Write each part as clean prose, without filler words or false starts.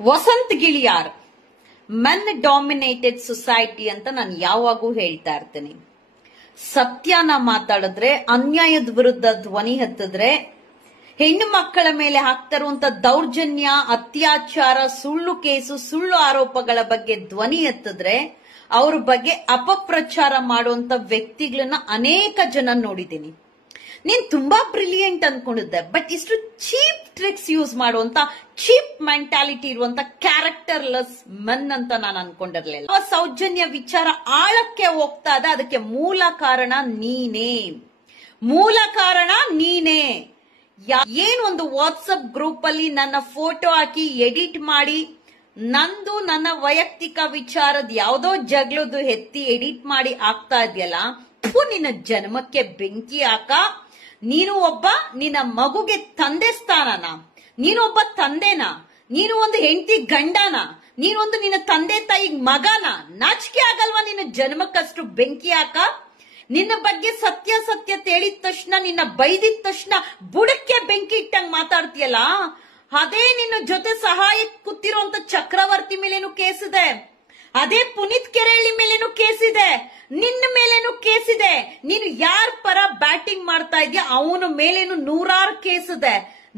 Vasant Giliyar men dominated society ಅಂತ ನಾನು ಯಾವಾಗೂ ಹೇಳ್ತಾ ಇರ್ತೀನಿ. ಸತ್ಯನ ಮಾತಾಡಿದ್ರೆ, ಅನ್ಯಾಯದ ವಿರುದ್ಧ ಧ್ವನಿ ಎತ್ತಿದ್ರೆ, ಹೆಣ್ಣು ಮಕ್ಕಳ ಮೇಲೆ ಹಾಕ್ತಾ ಇರುವಂತ ದೌರ್ಜನ್ಯ, ಅತ್ಯಾಚಾರ, ಸುಳ್ಳು ಕೇಸು, ಸುಳ್ಳು ಆರೋಪಗಳ ಬಗ್ಗೆ ಧ್ವನಿ ಎತ್ತಿದ್ರೆ ಅವ್ರ ಬಗ್ಗೆ ಅಪಪ್ರಚಾರ ಮಾಡುವಂತ ವ್ಯಕ್ತಿಗಳನ್ನ ಅನೇಕ ಜನ ನೋಡಿದ್ದೀನಿ. ನೀನ್ ತುಂಬಾ ಬ್ರಿಲಿಯಂಟ್ ಅನ್ಕೊಂಡಿದ್ದೆ, ಬಟ್ ಇಷ್ಟು ಚೀಪ್ ಟ್ರಿಕ್ಸ್ ಯೂಸ್ ಮಾಡುವಂತ ಚೀಪ್ ಮೆಂಟಾಲಿಟಿ ಇರುವಂತ ಕ್ಯಾರೆಕ್ಟರ್ಲೆಸ್ ಮೆನ್ ಅಂತ ನಾನು ಅನ್ಕೊಂಡಿರ್ಲಿಲ್ಲ. ಸೌಜನ್ಯ ವಿಚಾರ ಆಳಕ್ಕೆ ಹೋಗ್ತಾ ಇದೆ, ಅದಕ್ಕೆ ಮೂಲ ಕಾರಣ ನೀನೇ. ಮೂಲ ಕಾರಣ ನೀನೇ. ಏನ್ ಒಂದು ವಾಟ್ಸಪ್ ಗ್ರೂಪ್ ಅಲ್ಲಿ ನನ್ನ ಫೋಟೋ ಹಾಕಿ ಎಡಿಟ್ ಮಾಡಿ, ನಂದು ನನ್ನ ವೈಯಕ್ತಿಕ ವಿಚಾರದ ಯಾವ್ದೋ ಜಗಳದ್ದು ಎತ್ತಿ ಎಡಿಟ್ ಮಾಡಿ ಆಗ್ತಾ ಇದೆಯಲ್ಲ, ನಿನ್ನ ಜನ್ಮಕ್ಕೆ ಬೆಂಕಿ ಹಾಕ. ನೀನು ಒಬ್ಬ ನಿನ್ನ ಮಗುಗೆ ತಂದೆ ಸ್ಥಾನನ? ನೀನು ಒಬ್ಬ ತಂದೆನಾ? ನೀನು ಒಂದು ಹೆಂಡತಿ ಗಂಡನ? ನೀನೊಂದು ನಿನ್ನ ತಂದೆ ತಾಯಿಗ್ ಮಗನ? ನಾಚಿಕೆ ಆಗಲ್ವಾ ನಿನ್ನ ಜನ್ಮಕ್ಕಷ್ಟು ಬೆಂಕಿ ಹಾಕ? ನಿನ್ನ ಬಗ್ಗೆ ಸತ್ಯ ಹೇಳಿದ ತಕ್ಷಣ, ನಿನ್ನ ಬೈದಿದ ತಕ್ಷಣ ಬುಡಕ್ಕೆ ಬೆಂಕಿ ಇಟ್ಟಂಗ್ ಮಾತಾಡ್ತೀಯಲ್ಲ, ಅದೇ ನಿನ್ನ ಜೊತೆ ಸಹಾಯಕ್ಕೆ ಕೂತಿರುವಂತ ಚಕ್ರವರ್ತಿ ಮೇಲೇನು ಕೇಸಿದೆ, ಅದೇ ಪುನೀತ್ ಕೆರೆಹಳ್ಳಿ ಮೇಲೇನು ಕೇಸಿದೆ, ನಿನ್ನ ಮೇಲೇನು ಕೇಸಿದೆ. ನೀನು ಯಾರ ಪರ ಬ್ಯಾಟಿಂಗ್ ಮಾಡ್ತಾ ಇದೀಯ ಅವನ ಮೇಲೇನು 100 ಕೇಸಿದೆ.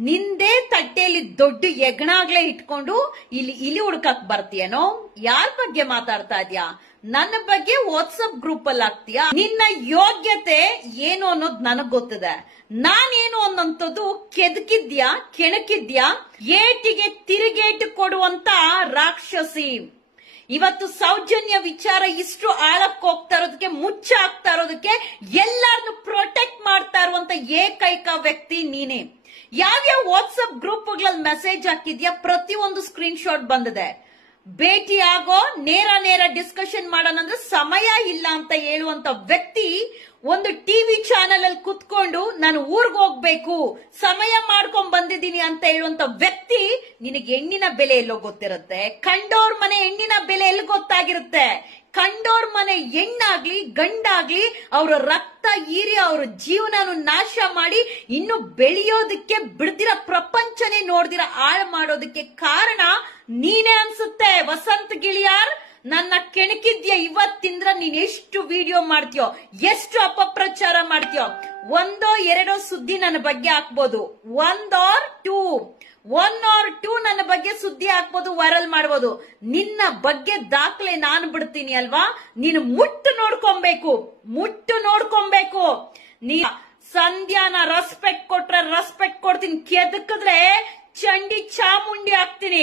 ನಿಂದೇ ತಟ್ಟೆಯಲ್ಲಿ ದೊಡ್ಡ ಯಜ್ಞಾಗ್ಲೇ ಇಟ್ಕೊಂಡು ಇಲ್ಲಿ ಹುಡ್ಕಕ್ ಬರ್ತೀಯನೋ? ಯಾರ ಬಗ್ಗೆ ಮಾತಾಡ್ತಾ ಇದ್ಯಾ? ನನ್ನ ಬಗ್ಗೆ ವಾಟ್ಸಪ್ ಗ್ರೂಪ್ ಅಲ್ಲಿ ಹಾಕ್ತೀಯಾ? ನಿನ್ನ ಯೋಗ್ಯತೆ ಏನು ಅನ್ನೋದು ನನಗ್ ಗೊತ್ತಿದೆ. ನಾನೇನು ಅನ್ನೋಂಥದ್ದು ಕೆದಕಿದ್ಯಾ, ಕೆಣಕಿದ್ಯಾ, ಏಟಿಗೆ ತಿರುಗೇಟು ಕೊಡುವಂತ ರಾಕ್ಷಸಿ. ಇವತ್ತು ಸೌಜನ್ಯ ವಿಚಾರ ಇಷ್ಟು ಆಳಕ್ಕೆ ಹೋಗ್ತಾ ಇರೋದಕ್ಕೆ, ಮುಚ್ಚ ಆಗ್ತಾ ಇರೋದಕ್ಕೆ, ಎಲ್ಲರನ್ನು ಪ್ರೊಟೆಕ್ಟ್ ಮಾಡ್ತಾ ಇರುವಂತ ಏಕೈಕ ವ್ಯಕ್ತಿ ನೀನೇ. ಯಾವ್ಯಾವ ವಾಟ್ಸಪ್ ಗ್ರೂಪ್ಗಳಲ್ಲಿ ಮೆಸೇಜ್ ಹಾಕಿದ್ಯಾ, ಪ್ರತಿಯೊಂದು ಸ್ಕ್ರೀನ್ ಶಾಟ್ ಬಂದಿದೆ. ಭೇಟಿ ಆಗೋ, ನೇರ ಡಿಸ್ಕಷನ್ ಮಾಡೋಣ ಅಂದ್ರೆ ಸಮಯ ಇಲ್ಲ ಅಂತ ಹೇಳುವಂತ ವ್ಯಕ್ತಿ ಒಂದು ಟಿವಿ ಚಾನೆಲ್ ಅಲ್ಲಿ ಕುತ್ಕೊಂಡು ನಾನು ಊರ್ಗ್ ಹೋಗ್ಬೇಕು, ಸಮಯ ಮಾಡ್ಕೊಂಡ್ ಬಂದಿದ್ದೀನಿ ಅಂತ ಹೇಳುವಂತ ವ್ಯಕ್ತಿ, ನಿನಗೆ ಹೆಣ್ಣಿನ ಬೆಲೆ ಎಲ್ಲೋ ಗೊತ್ತಿರುತ್ತೆ. ಕಂಡೋರ್ ಮನೆ ಹೆಣ್ಣಿನ ಬೆಲೆ ಎಲ್ಲಿ ಗೊತ್ತಾಗಿರುತ್ತೆ? ಕಂಡೋರ್ ಮನೆ ಹೆಣ್ಣಾಗ್ಲಿ ಗಂಡಾಗ್ಲಿ ಅವರ ರಕ್ತ ಹೀರಿ ಅವ್ರ ಜೀವನನು ನಾಶ ಮಾಡಿ ಇನ್ನು ಬೆಳೆಯೋದಕ್ಕೆ ಬಿಡ್ದಿರ, ಪ್ರಪಂಚನೇ ನೋಡ್ದಿರ ಹಾಳು ಮಾಡೋದಕ್ಕೆ ಕಾರಣ ನೀನೇ ಅನ್ಸುತ್ತೆ. ವಸಂತ್ ಗಿಳಿಯಾರ್, ನನ್ನ ಕೆಣಕಿದ್ಯ ಇವತ್ತಿಂದ್ರ ನೀನ್ ಎಷ್ಟು ವಿಡಿಯೋ ಮಾಡ್ತೀಯೋ, ಎಷ್ಟು ಅಪಪ್ರಚಾರ ಮಾಡ್ತೀಯೋ, ಒಂದೋ ಎರಡೋ ಸುದ್ದಿ ನನ್ನ ಬಗ್ಗೆ ಹಾಕ್ಬೋದು, ಒನ್ ಆರ್ ಟೂ ನನ್ನ ಬಗ್ಗೆ ಸುದ್ದಿ ಹಾಕ್ಬೋದು, ವೈರಲ್ ಮಾಡ್ಬೋದು. ನಿನ್ನ ಬಗ್ಗೆ ದಾಖಲೆ ನಾನು ಬಿಡ್ತೀನಿ ಅಲ್ವಾ? ನೀನು ಮುಟ್ಟು ನೋಡ್ಕೊಬೇಕು. ನೀ ಸಂಧ್ಯಾನ ರೆಸ್ಪೆಕ್ಟ್ ಕೊಟ್ರೆ ರೆಸ್ಪೆಕ್ಟ್ ಕೊಡ್ತೀನಿ, ಕೆದಕಿದ್ರೆ ಚಂಡಿ ಚಾಮುಂಡಿ ಹಾಕ್ತೀನಿ.